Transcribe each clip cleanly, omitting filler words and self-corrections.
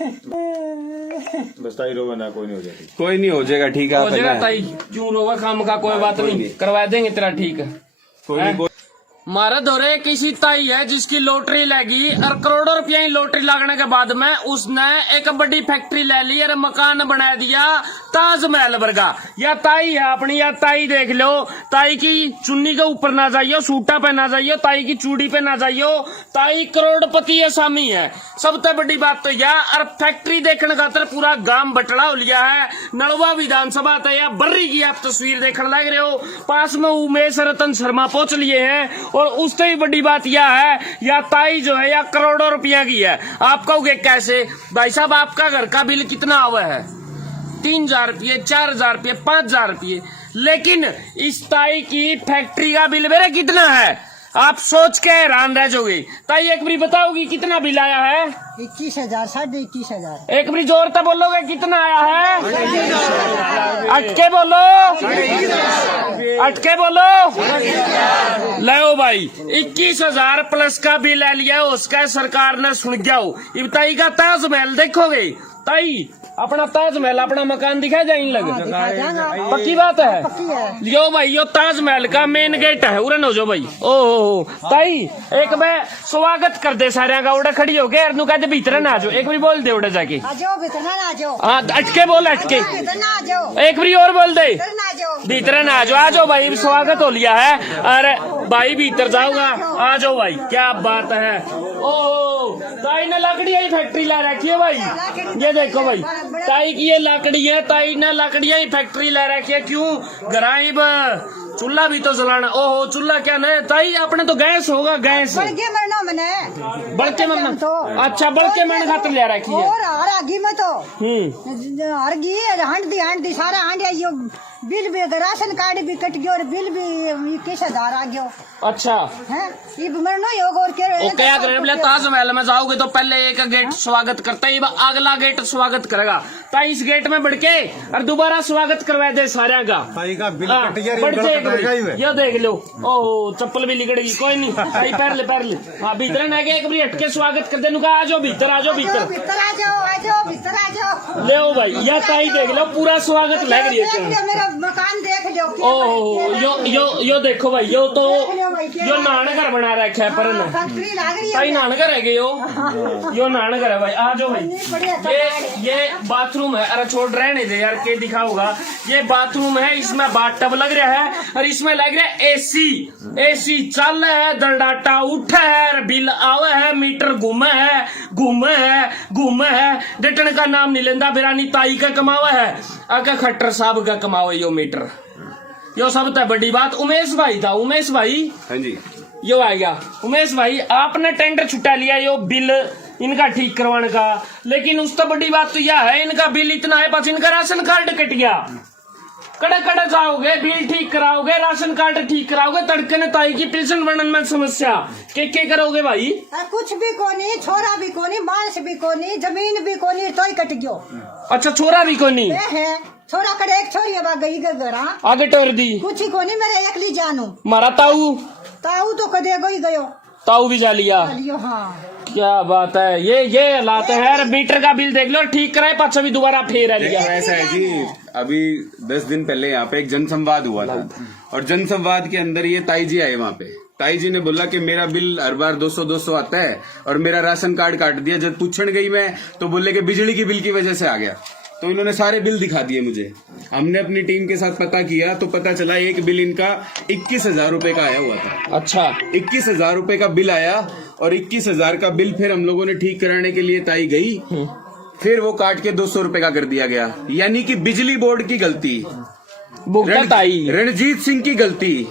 बस ताई रोवे ना, कोई नहीं हो जाएगा, कोई नहीं हो जाएगा, ठीक है। हो जाएगा ताई, क्यों रोवा खाम का, कोई बात नहीं, करवा देंगे तेरा ठीक। कोई नहीं। मारा धोरे किसी ताई है जिसकी लॉटरी लगी और करोड़ों रुपया की लॉटरी लगने के बाद में उसने एक बड़ी फैक्ट्री ले ली और मकान बना दिया ताजमहल वर्गा। या ताई है अपनी, या ताई देख लो, ताई की चुन्नी के ऊपर ना जाइयो, सूटा पे ना जाइयो, ताई की चूड़ी पे ना जाइयो, ताई करोड़पति आसामी है। सबसे बड़ी बात तो यह, और फैक्ट्री देखने खातर पूरा गांव बटड़ा हो लिया है। नलवा विधानसभा तय बर्री की आप तस्वीर देखने लग रहे हो, पास में उमेश रतन शर्मा पहुंच लिए हैं। और उससे भी बड़ी बात यह है, या ताई जो है या करोड़ों रुपया की है। आप कहोगे कैसे भाई साहब, आपका घर का बिल कितना आवा है? 3000 रुपये, 4000 रुपये, 5000 रुपये। लेकिन इस ताई की फैक्ट्री का बिल मेरा कितना है? आप सोच के हैरान रह जाओगे। ताई एक बारी बताओगी कितना बिल आया है? 21,000, 21,500। एक बारी जोर से बोलोगे कितना आया है? अटके बोलो, अटके बोलो। लो भाई, 21,000 प्लस का बिल ले लिया उसका, सरकार ने सुन गया हो। इब ताई का ताजमहल देखोगे, ताई अपना ताजमहल, अपना मकान दिखा जाए लगे, पक्की बात है। लियो भाई, यो ताजमहल का मेन गेट है, उड़न हो जाओ भाई। ओहो ताई, एक मैं स्वागत कर दे सारे का, उड़ा खड़ी हो गए और कहते भीतर ना आ जाओ। एक बारी बोल दे उड़े जाके, हाँ अटके बोल, अटके एक बारी और बोल दे, भीतर ना आ जाओ। आ जाओ भाई, स्वागत हो लिया है। अरे भाई भीतर जाओगा, आ जाओ भाई, क्या बात है। ओहो ताई ने लकड़ी ही फैक्ट्री ला रखी है भाई, ये देखो भाई, ताई की ये लकड़ी है, ताई ने लकड़ियां ही फैक्ट्री ले रखी है। क्यों? गराइब चूल्हा भी तो जलाना। ओहो चूल्हा क्या नहीं ताई, अपने तो गैस होगा, गैस बड़के मरना तो, अच्छा बड़के मरने खातर ले रखी है। और आगी में तो हरगी हांडी सारा हांडी, यो बिल भी, राशन कार्ड भी कट गयो और बिल भी 21,000 आ गयो। अच्छा है, ये मरना ही होगा। और क्या करें, ताजमहल में जाओगे तो पहले एक गेट स्वागत करता है, अगला गेट स्वागत करेगा। ताई इस गेट में बढ़ के और दोबारा स्वागत करवा दे सारे का। ये देख लो, ओह चप्पल भी लिगड़ेगी, कोई नहीं ताई पैर ले, पैर ले। हाँ भीतर ना गए, एक बार हटके स्वागत कर दे, आ जाओ भीतर, आ जाओ भीतर, भीतर आ जाओ। ले भाई, यह ताई देख लो, पूरा स्वागत लग रही है। मेरा मकान देख लो। ओह यो देखो भाई, यो तो यो नानघर बना रखा है, पर ताई नानघर है यो नानघर है भाई। आ जाओ भाई, ये बाथरूम है। अरे छोड़ रहने दे यार, के दिखाऊंगा। ये बाथरूम है, इसमें बाथटब लग रहा है और इसमें लग रहा है एसी चल है, दरडाटा उठा है, बिल आवे है, मीटर घूमे है। डटन का नाम नहीं लेंदा, बिरानी ताई का कमावा है, आका खट्टर साहब का कमावा यो मीटर। यो सब तो बड़ी बात। उमेश भाई था, उमेश भाई, हाँ जी, यो आ गया उमेश भाई, आपने टेंडर छुटा लिया यो बिल इनका ठीक करवाने का। लेकिन उस तो बड़ी बात तो यह है, इनका बिल इतना है, पास इनका राशन कार्ड कट गया। कड़े जाओगे, बिल ठीक कराओगे, राशन कार्ड ठीक कराओगे, तड़के ने ताई की पेंशन बनने में समस्या, के करोगे भाई? कुछ भी कोनी, छोरा भी कोनी, मांस भी कोनी, जमीन भी कोनी, तो ही कट गयो। अच्छा छोरा भी कोनी है, छोरा कड़े एक छोरी गई घरा आगे टोर दी, कुछ ही कोनी, मेरे एकली जानू। मारा ताऊ तो कदे गयो, ताऊ भी जा लिया। हाँ क्या बात है, ये हालात है। मीटर का बिल देख लो, ठीक कराए, पाछा भी दोबारा फेर लिया। ऐसा है जी, अभी 10 दिन पहले यहाँ पे एक जनसंवाद हुआ था और जनसंवाद के अंदर ये ताई जी आए वहाँ पे। ताई जी ने बोला कि मेरा बिल हर बार 200 आता है और मेरा राशन कार्ड काट दिया। जब पूछने गई मैं तो बोले कि बिजली की बिल की वजह से आ गया। तो इन्होंने सारे बिल दिखा दिए मुझे। हमने अपनी टीम के साथ पता किया तो पता चला एक बिल इनका 21,000 रुपए का आया हुआ था। अच्छा 21,000 रुपए का बिल आया और 21,000 का बिल फिर हम लोगों ने ठीक कराने के लिए ताई गई, फिर वो काट के 200 रुपए का कर दिया गया। यानी कि बिजली बोर्ड की गलती, रणजीत सिंह की गलती,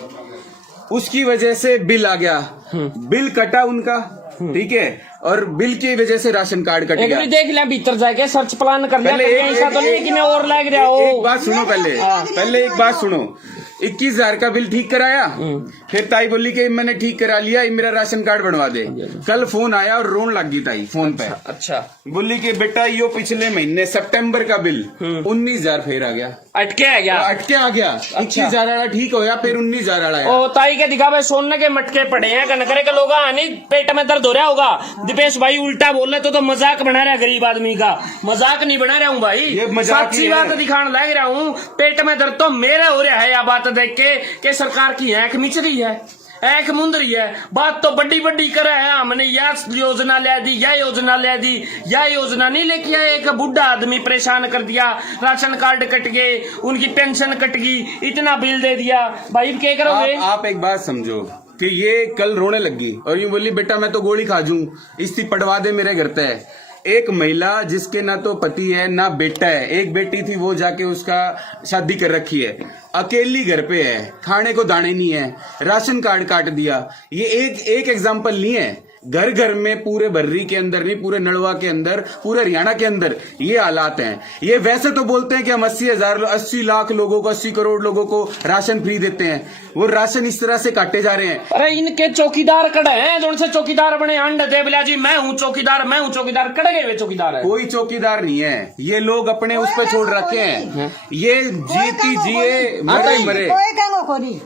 उसकी वजह से बिल आ गया। बिल कटा उनका, ठीक है, और बिल की वजह से राशन कार्ड कट गया। देख लिया भीतर जाके, सर्च प्लान कर लिया, ऐसा तो नहीं कि और लग रहा हो। एक बात सुनो, पहले एक बात सुनो। 21,000 का बिल ठीक कराया। फिर ताई बोली कि मैंने ठीक करा लिया, ये मेरा राशन कार्ड बनवा दे। कल फोन आया और रोन लग गई ताई फोन पे। अच्छा, बोली कि बेटा यो पिछले महीने सितंबर का बिल 19,000 फिर आ गया, अटके है क्या? अटके आ गया। 21,000 वाला ठीक होया, फिर 19,000 वाला आया। ओ ताई के दिखावे सोने के मटके पड़े हैं, कनकरे के लोग नहीं पेट में दर्द हो रहा होगा। दीपेश भाई उल्टा बोल रहे तो मजाक बना रहा है गरीब आदमी का। मजाक नहीं बना रहा हूँ भाई, ये मजाक सच्ची ही बात है। दिखाने लग रहा हूँ। पेट में दर्द तो मेरे हो रहा है, या बात देख के सरकार की आंख मिच रही है, एक मुंद रही है। बात तो बड़ी बड़ी करे है, हमने यह योजना ले दी, यह योजना ले दी, यह योजना नहीं लेके आए। एक बुढ़ा आदमी परेशान कर दिया, राशन कार्ड कट गए, उनकी पेंशन कट गई, इतना बिल दे दिया। भाई क्या करोगे? आप एक बात समझो कि ये कल रोने लगी और यूं बोली बेटा मैं तो गोली खा जूं, इसकी पड़वा दे मेरे घर पे। एक महिला जिसके ना तो पति है ना बेटा है, एक बेटी थी वो जाके उसका शादी कर रखी है, अकेली घर पे है, खाने को दाने नहीं है, राशन कार्ड काट दिया। ये एक एग्जाम्पल नहीं है, घर घर में पूरे बर्री के अंदर नहीं, पूरे नड़वा के अंदर, पूरे हरियाणा के अंदर ये हालात हैं। ये वैसे तो बोलते हैं कि हम 80 लाख लोगों को, 80 करोड़ लोगों को राशन फ्री देते हैं, वो राशन इस तरह से काटे जा रहे हैं। अरे इनके चौकीदार कड़े हैं, जो उनसे चौकीदार बने अंड दे बिला जी, मैं हूँ चौकीदार, मैं हूँ चौकीदार, कड़े गए वे चौकीदार है। कोई चौकीदार नहीं है, ये लोग अपने उस पर छोड़ रखे हैं। ये जीती जिए मरे मरे। कोई कहेंगे को नहीं,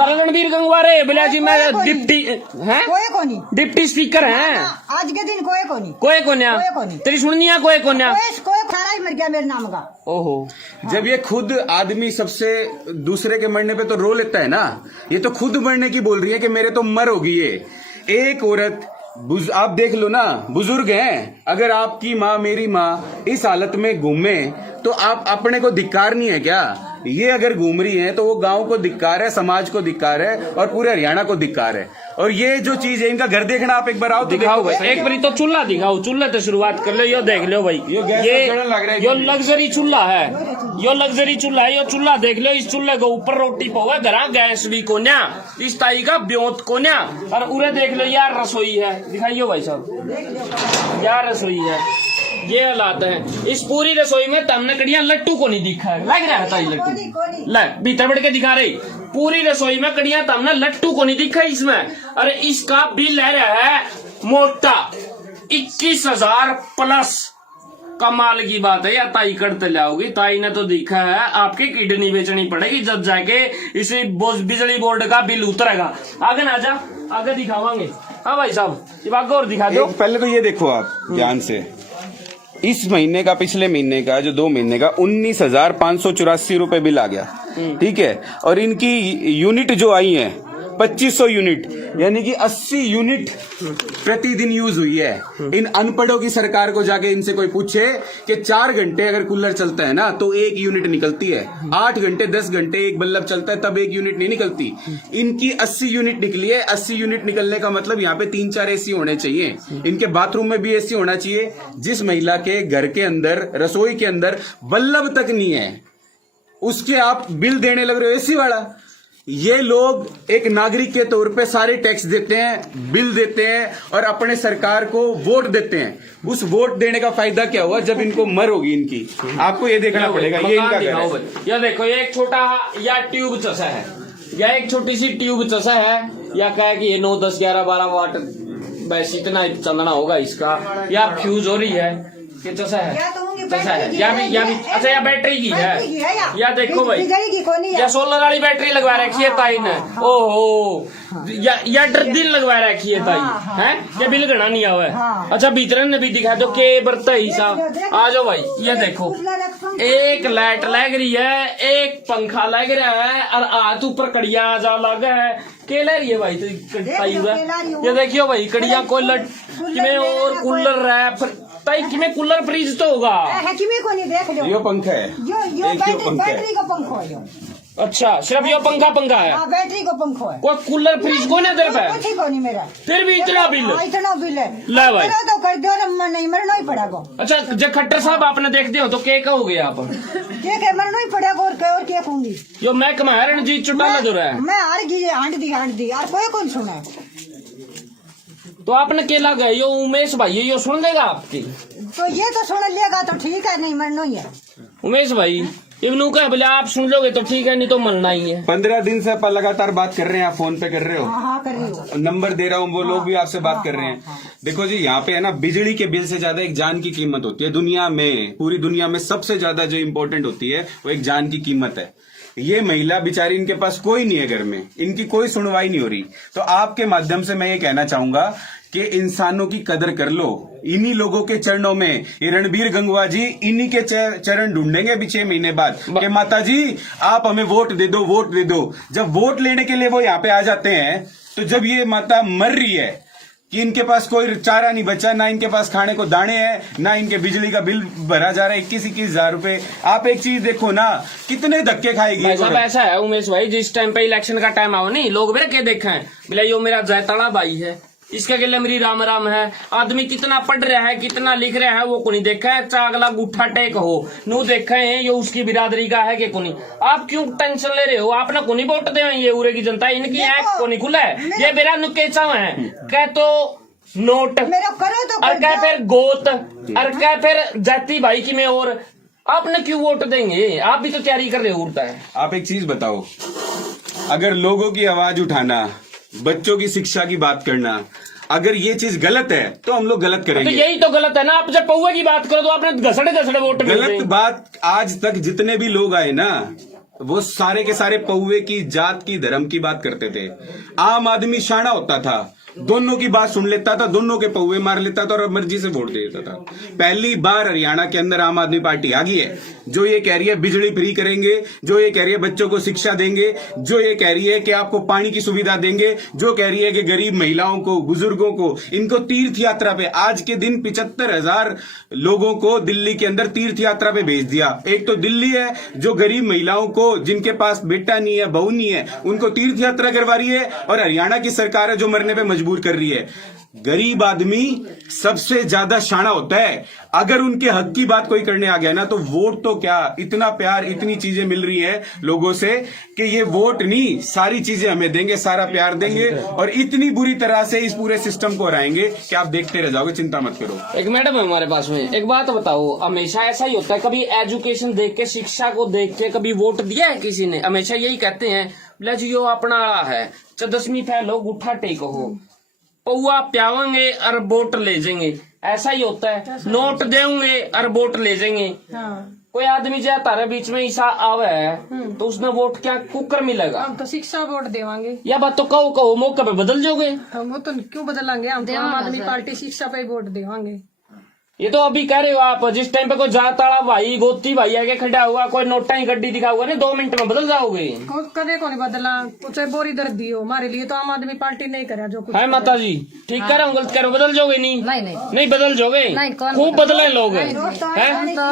रणबीर गंगवारे बिला जी, मैं कोई डिप्टी हैं, कोई को नहीं, डिप्टी स्पीकर हैं। आज के दिन कोई को नहीं, कोई कोन्या कोई को नहीं। तेरी सुनिया, कोई कोन्या। कोई सारा ही मर गया मेरे नाम का। ओहो, जब ये खुद आदमी सबसे दूसरे के मरने पे तो रो लेता है ना, ये तो खुद मरने की बोल रही है कि मेरे तो मर होगी। ये एक औरत, आप देख लो ना, बुजुर्ग हैं, अगर आपकी माँ मेरी माँ इस हालत में घूमे तो आप अपने को धिक्कार नहीं है क्या? ये अगर घूम रही है तो वो गांव को धिक्कार है, समाज को धिक्कार है और पूरे हरियाणा को धिक्कार है। और ये जो चीज है, इनका घर देखना, आप एक बार आओ तो दिखाओ भाई, एक बारी तो चूल्हा दिखाओ, चूल्हे से शुरुआत कर लो। यो देख लो भाई, यो गैस का जलन लग रहा है। यो लग्जरी चूल्हा है, यो लग्जरी चूल्हा है। यो चूल्हा देख लो, इस चूल्हे के ऊपर रोटी पवा, घरा गैस भी कोन्या, इस ताई का ब्योत कोन्या। और उरे देख लो यार, रसोई है, दिखाइयो भाई साहब, यार रसोई है। ये हालात है इस पूरी रसोई में। तमने कड़ियां लट्टू को नहीं दिखा है, लग रहा है ताई लट्टू, ले भीतर बढ़ के दिखा रही। पूरी रसोई में कड़ियां तमने लट्टू को नहीं दिखा इसमें। अरे इसका बिल ले रहा है मोटा 21,000 प्लस। कमाल की बात है यार, ताई करते लाओगी। ताई ने तो देखा है आपकी किडनी बेचनी पड़ेगी जब जाके इसे बिजली बोर्ड का बिल उतरेगा। आगे ना जा, आगे दिखावांगे। हाँ भाई साहब, ये आगे और दिखा दो। पहले तो ये देखो आप ध्यान से, इस महीने का, पिछले महीने का जो 2 महीने का 19,584 रुपए बिल आ गया, ठीक है। और इनकी यूनिट जो आई है 2500 यूनिट, यानी कि 80 यूनिट प्रतिदिन यूज हुई है। इन अनपढ़ों की सरकार को जाके इनसे कोई पूछे कि 4 घंटे अगर कूलर चलता है ना तो 1 यूनिट निकलती है, 8 घंटे 10 घंटे एक बल्ब चलता है तब 1 यूनिट नहीं निकलती। इनकी 80 यूनिट निकली है। 80 यूनिट निकलने का मतलब यहाँ पे 3-4 एसी होने चाहिए, इनके बाथरूम में भी एसी होना चाहिए। जिस महिला के घर के अंदर, रसोई के अंदर बल्ब तक नहीं है, उसके आप बिल देने लग रहे हो एसी वाला। ये लोग एक नागरिक के तौर पे सारे टैक्स देते हैं, बिल देते हैं और अपने सरकार को वोट देते हैं। उस वोट देने का फायदा क्या हुआ जब इनको मर होगी इनकी? आपको ये देखना पड़ेगा। ये इनका घर है। ये देखो, ये एक छोटा या ट्यूब चसा है, या एक छोटी सी ट्यूब चसा है, या क्या कि ये 9, 10, 11, 12 वाट बस इतना चलना होगा इसका, या फ्यूज हो रही है, ये चसा है, चसा है, या भी अच्छा, या बैटरी की है, या देखो भाई, या सोलर वाली बैटरी लगवा रखी है ताई ने। ओहो, या दिल लगवा रखी है ताई है, या बिल गणा नहीं हुआ है। अच्छा, भीतर ने भी दिखा दो के बरता ही साहब। आ जाओ भाई, ये देखो, एक लाइट लग रही है, एक पंखा लग रहा है और हाथ ऊपर कड़िया जा लगा है। के ले रही है भाई तो ये देखियो भाई, कड़िया कोई लट किमें और कूलर है ताई, किमें कूलर फ्रीज तो होगा। यो पंखा है, यो बैटरी का पंखा है। अच्छा, सिर्फ यो पंखा है, बैटरी का पंखा है, कोई कूलर फ्रीज को नहीं देता है। ठीक हो नहीं मेरा, फिर भी इतना बिल है। ला भाई, तो कर दो, नहीं मरना ही पड़ेगा। अच्छा, जब खट्टर साहब आपने देखते हो तो क्या कहोगे आप? क्या मरना ही पड़ेगा, और क्या कहूंगी। यो महकमा है रणजीत चौटाला जो रहा है, मैं हार गई, हांड दी और कोई कौन सुना है। तो आपने केला गए, यो उमेश भाई यो सुन लेगा आपकी? तो ये तो सुन लेगा तो ठीक है, नहीं मरना ही है। उमेश भाई, इवनू का बोले आप सुन लोगे तो ठीक है, नहीं तो मरना ही है। 15 दिन से आप लगातार बात कर रहे हैं, आप फोन पे कर रहे हो, हाँ कर रही हो। नंबर दे रहा हूँ, वो लोग भी आपसे बात कर रहे हैं। देखो जी, यहाँ पे है ना, बिजली के बिल से ज्यादा एक जान की कीमत होती है दुनिया में। पूरी दुनिया में सबसे ज्यादा जो इम्पोर्टेंट होती है वो एक जान की कीमत है। ये महिला बेचारी, इनके पास कोई नहीं है घर में, इनकी कोई सुनवाई नहीं हो रही। तो आपके माध्यम से मैं ये कहना चाहूंगा कि इंसानों की कदर कर लो। इन्हीं लोगों के चरणों में ये रणबीर गंगवा जी इन्हीं के चरण ढूंढेंगे अभी 6 महीने बाद कि माता जी आप हमें वोट दे दो, वोट दे दो। जब वोट लेने के लिए वो यहाँ पे आ जाते हैं, तो जब ये माता मर रही है कि इनके पास कोई चारा नहीं बचा, ना इनके पास खाने को दाने हैं, ना इनके बिजली का बिल भरा जा रहा है 21-21 हजार रुपए। आप एक चीज देखो ना, कितने धक्के खाएगी। सब ऐसा है उमेश भाई, जिस टाइम पे इलेक्शन का टाइम आओ नहीं, लोग मेरे के देखे हैं बोले यो मेरा जयताड़ा भाई है, इसके अकेले मेरी राम राम है। आदमी कितना पढ़ रहा है, कितना लिख रहा है, वो को नहीं देखा है। अगला गुट्ठा टेक हो नू देखे हैं ये उसकी बिरादरी का है कि को नहीं। आप क्यों टेंशन ले रहे हो? आपने को नहीं वोट दे, ये उरे की जनता इनकी आंख को नहीं खुला है। ये मेरा नुकेचा है, कह तो नोट मेरा करो तो और क्या फिर गोत और क्या फिर जाति भाई की में। और आपने क्यों वोट देंगे? आप भी तो तैयारी कर रहे हो उड़ता है। आप एक चीज बताओ, अगर लोगों की आवाज उठाना, बच्चों की शिक्षा की बात करना, अगर ये चीज गलत है तो हम लोग गलत तो करेंगे। यही तो गलत है ना। आप जब पौवे की बात करो तो आपने घसड़े वोट गलत बात। आज तक जितने भी लोग आए ना, वो सारे के सारे पौवे की, जात की, धर्म की बात करते थे। आम आदमी शाना होता था, दोनों की बात सुन लेता था, दोनों के पौवे मार लेता था और मर्जी से वोट दे देता था। पहली बार हरियाणा के अंदर आम आदमी पार्टी आ गई है, जो ये कह रही है बिजली फ्री करेंगे, जो ये कह रही है बच्चों को शिक्षा देंगे, जो ये कह रही है कि आपको पानी की सुविधा देंगे, जो कह रही है कि गरीब महिलाओं को, बुजुर्गों को, इनको तीर्थ यात्रा पे, आज के दिन 75,000 लोगों को दिल्ली के अंदर तीर्थ यात्रा पे भेज दिया। एक तो दिल्ली है जो गरीब महिलाओं को, जिनके पास बेटा नहीं है, बहू नहीं है, उनको तीर्थ यात्रा करवा रही है, और हरियाणा की सरकार है जो मरने पे मजबूर कर रही है। गरीब आदमी सबसे ज्यादा शाना होता है। अगर उनके हक की बात कोई करने आ गया ना, तो वोट तो क्या, इतना प्यार, इतनी चीजें मिल रही है लोगों से कि ये वोट नहीं, सारी चीजें हमें देंगे, सारा प्यार देंगे, और इतनी बुरी तरह से इस पूरे सिस्टम को हराएंगे कि आप देखते रह जाओगे। चिंता मत करो। एक मैडम है हमारे पास में, एक बात बताओ, हमेशा ऐसा ही होता है, कभी एजुकेशन देख के, शिक्षा को देख के कभी वोट दिया है किसी ने? हमेशा यही कहते हैं बोला जी यो अपना है, 10वीं फैल हो, गुठा टेक हो, पौआ प्यावेंगे और वोट ले जाएंगे। ऐसा ही होता है, नोट देंगे और वोट ले जाएंगे। कोई आदमी जो तारे बीच में ईसा आवे है तो उसने वोट क्या कुकर मिलेगा? हम तो शिक्षा वोट देवांगे। या बात तो कहो मौके पे बदल जाओगे। हम वो तो क्यों बदलांगे, हम तो आम आदमी पार्टी शिक्षा पे वोट देवांगे। ये तो अभी कह रहे हो आप, जिस टाइम पे कोई जाताड़ा भाई, गोती भाई आगे खड़ा हुआ, कोई नोटा ही गड्डी दिखा हुआ, नहीं 2 मिनट में बदल जाओगे। कदे को नहीं बदला, चाहे बोरी दर्दी हो, हमारे लिए तो आम आदमी पार्टी नहीं करे जो कुछ है माता जी। ठीक कह रहा हूँ, गलत कह रहा हूँ, बदल जाओगे? नहीं बदल जाओगे, खूब बदले लोग हैं। तो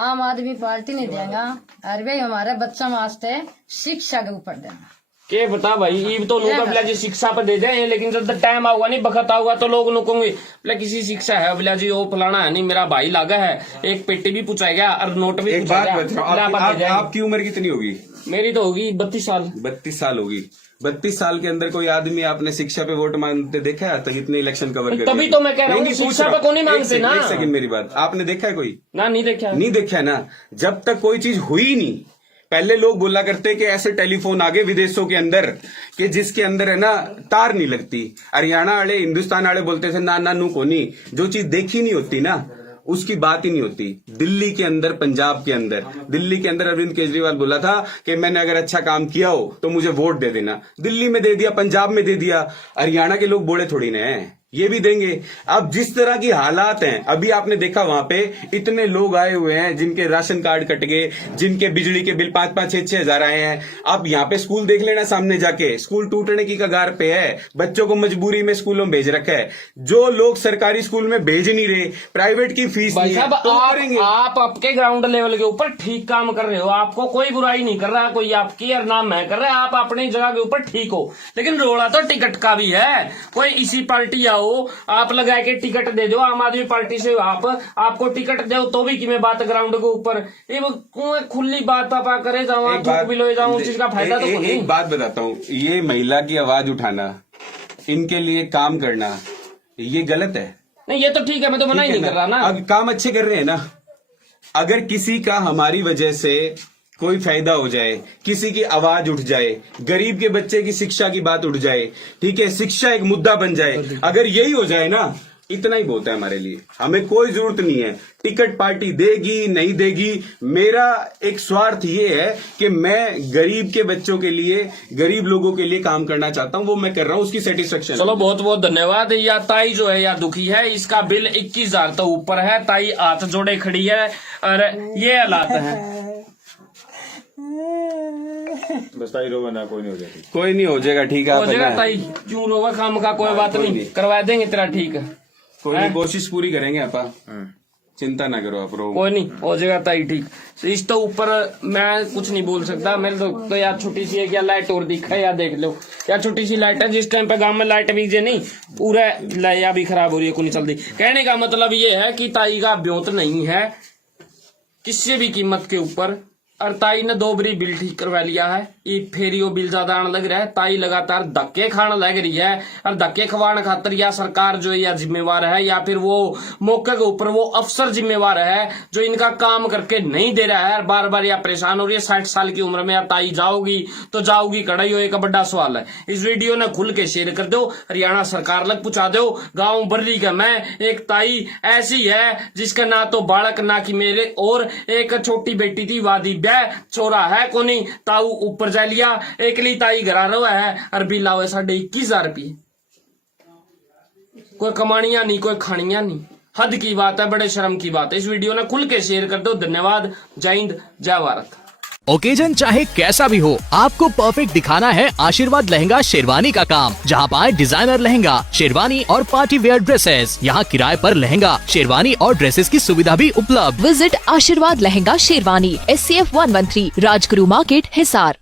आम आदमी पार्टी नहीं देगा, और भाई हमारे बच्चों वास्ते शिक्षा के ऊपर देना। के बता भाई, ये तो लोग बोला जी शिक्षा पे दे दें, लेकिन जब टाइम आऊगा नहीं, बखत आऊगा तो लोग नुकोंगे बोला किसी शिक्षा है, बोला जी वो फलाना है नहीं, मेरा भाई लागा है, एक पेटी भी पूछाएगा और नोट भी एक बात पूछाएगा। बताओ, आपकी उम्र कितनी होगी? मेरी तो होगी 32 साल। 32 साल होगी। 32 साल के अंदर कोई आदमी आपने शिक्षा पे वोट मांगते देखा है? तक इतने इलेक्शन कवर कर तभी तो मैं कह रहा हूँ, शिक्षा पे कौन नहीं मांगते ना। एक सेकंड मेरी बात, आपने देखा है कोई? ना, नहीं देखा। नहीं देखा है ना। जब तक कोई चीज हुई नहीं, पहले लोग बोला करते कि ऐसे टेलीफोन आ गए विदेशों के अंदर कि जिसके अंदर है ना तार नहीं लगती। हरियाणा वाले, हिंदुस्तान वाले बोलते थे ना नू को नहीं, जो चीज देखी नहीं होती ना उसकी बात ही नहीं होती। दिल्ली के अंदर, पंजाब के अंदर, दिल्ली के अंदर अरविंद केजरीवाल बोला था कि मैंने अगर अच्छा काम किया हो तो मुझे वोट दे देना। दिल्ली में दे दिया, पंजाब में दे दिया, हरियाणा के लोग बोले थोड़ी ना है, ये भी देंगे। अब जिस तरह की हालात हैं, अभी आपने देखा वहां पे इतने लोग आए हुए हैं जिनके राशन कार्ड कट गए, जिनके बिजली के बिल 5-5, 6-6 हजार आए हैं। आप यहाँ पे स्कूल देख लेना, सामने जाके स्कूल टूटने की कगार पे है, बच्चों को मजबूरी में स्कूलों में भेज रखा है। जो लोग सरकारी स्कूल में भेज नहीं रहे, प्राइवेट की फीस नहीं है, तो करेंगे। आप आपके ग्राउंड लेवल के ऊपर ठीक काम कर रहे हो, आपको कोई बुराई नहीं कर रहा, कोई आपकी और नाम मैं कर रहा है, आप अपनी जगह के ऊपर ठीक हो। लेकिन रोड़ा तो टिकट का भी है। कोई इसी पार्टी आप लगा के टिकट दे दो, आम आदमी पार्टी से आपको टिकट दो तो भी कि मैं बात ग्राउंड के ऊपर खुली बात आप करे जाऊँ, उस चीज का फायदा तो नहीं। एक बात बताता हूँ, ये महिला की आवाज उठाना, इनके लिए काम करना, ये गलत है। नहीं, ये तो ठीक है, मैं तो मना ही नहीं कर रहा ना। अब काम अच्छे कर रहे हैं ना, अगर किसी का हमारी वजह से कोई फायदा हो जाए, किसी की आवाज उठ जाए, गरीब के बच्चे की शिक्षा की बात उठ जाए, ठीक है, शिक्षा एक मुद्दा बन जाए, अगर यही हो जाए ना, इतना ही बहुत है हमारे लिए। हमें कोई जरूरत नहीं है टिकट पार्टी देगी नहीं देगी। मेरा एक स्वार्थ ये है कि मैं गरीब के बच्चों के लिए, गरीब लोगों के लिए काम करना चाहता हूं, वो मैं कर रहा हूं, उसकी सेटिस्फेक्शन। चलो बहुत बहुत धन्यवाद। या ताई जो है या दुखी है, इसका बिल 21,000 तो ऊपर है। ताई हाथ जोड़े खड़ी है और ये हालात है। बस ताई रोवे ना, कोई नहीं हो जाती। कोई नहीं हो जाएगा, ठीक है। हो आप जाएगा है ना? ताई, क्यों रोवा, काम का कोई बात नहीं, करवा देंगे तेरा ठीक है। कोई नहीं, कोशिश पूरी करेंगे आपा, चिंता ना करो आप। रो कोई नहीं, हो जाएगा ताई ठीक। इस तो ऊपर मैं कुछ नहीं बोल सकता। मेरे तो यार छोटी सी है, क्या लाइट और दिखा है, या देख लो क्या छोटी सी लाइट है। जिस टाइम पे गांव में लाइट बीजे नहीं, पूरा लाइया भी खराब हो रही है, कोई नहीं चलती। कहने का मतलब ये है कि ताई का ब्योत नहीं है किसी भी कीमत के ऊपर। और ताई ने 2 बारी बिल ठीक करवा लिया है, ये फिर यो बिल ज्यादा आने लग रहा है। ताई लगातार धक्के खाने लग रही है, और धक्के खवाने खातर या सरकार जो है या जिम्मेवार है, या फिर वो मौके के ऊपर वो अफसर जिम्मेवार है जो इनका काम करके नहीं दे रहा है, और बार बार या परेशान हो रही है। 60 साल की उम्र में यार ताई जाओगी तो जाओगी कड़ाई हो, एक बड़ा सवाल है। इस वीडियो ने खुल के शेयर कर दो, हरियाणा सरकार लग पहुंचा दो। गाँव बर्री का मैं एक ताई ऐसी है जिसका ना तो बालक ना कि मेरे, और एक छोटी बेटी थी वादी छोरा है कोनी, ताऊ ऊपर जा लिया, एकली ताई घरा रहा है, और बिल आवे 21,000 रुपये। कोई कमानिया नहीं, कोई खानिया नहीं, हद की बात है, बड़े शर्म की बात है। इस वीडियो ने खुल के शेयर कर दो। धन्यवाद। जय हिंद, जय भारत। ओकेजन चाहे कैसा भी हो, आपको परफेक्ट दिखाना है आशीर्वाद लहंगा शेरवानी का काम। जहां पाए डिजाइनर लहंगा, शेरवानी और पार्टी वेयर ड्रेसेस। यहां किराए पर लहंगा, शेरवानी और ड्रेसेस की सुविधा भी उपलब्ध। विजिट आशीर्वाद लहंगा शेरवानी, SCF 113, राजगुरु मार्केट, हिसार।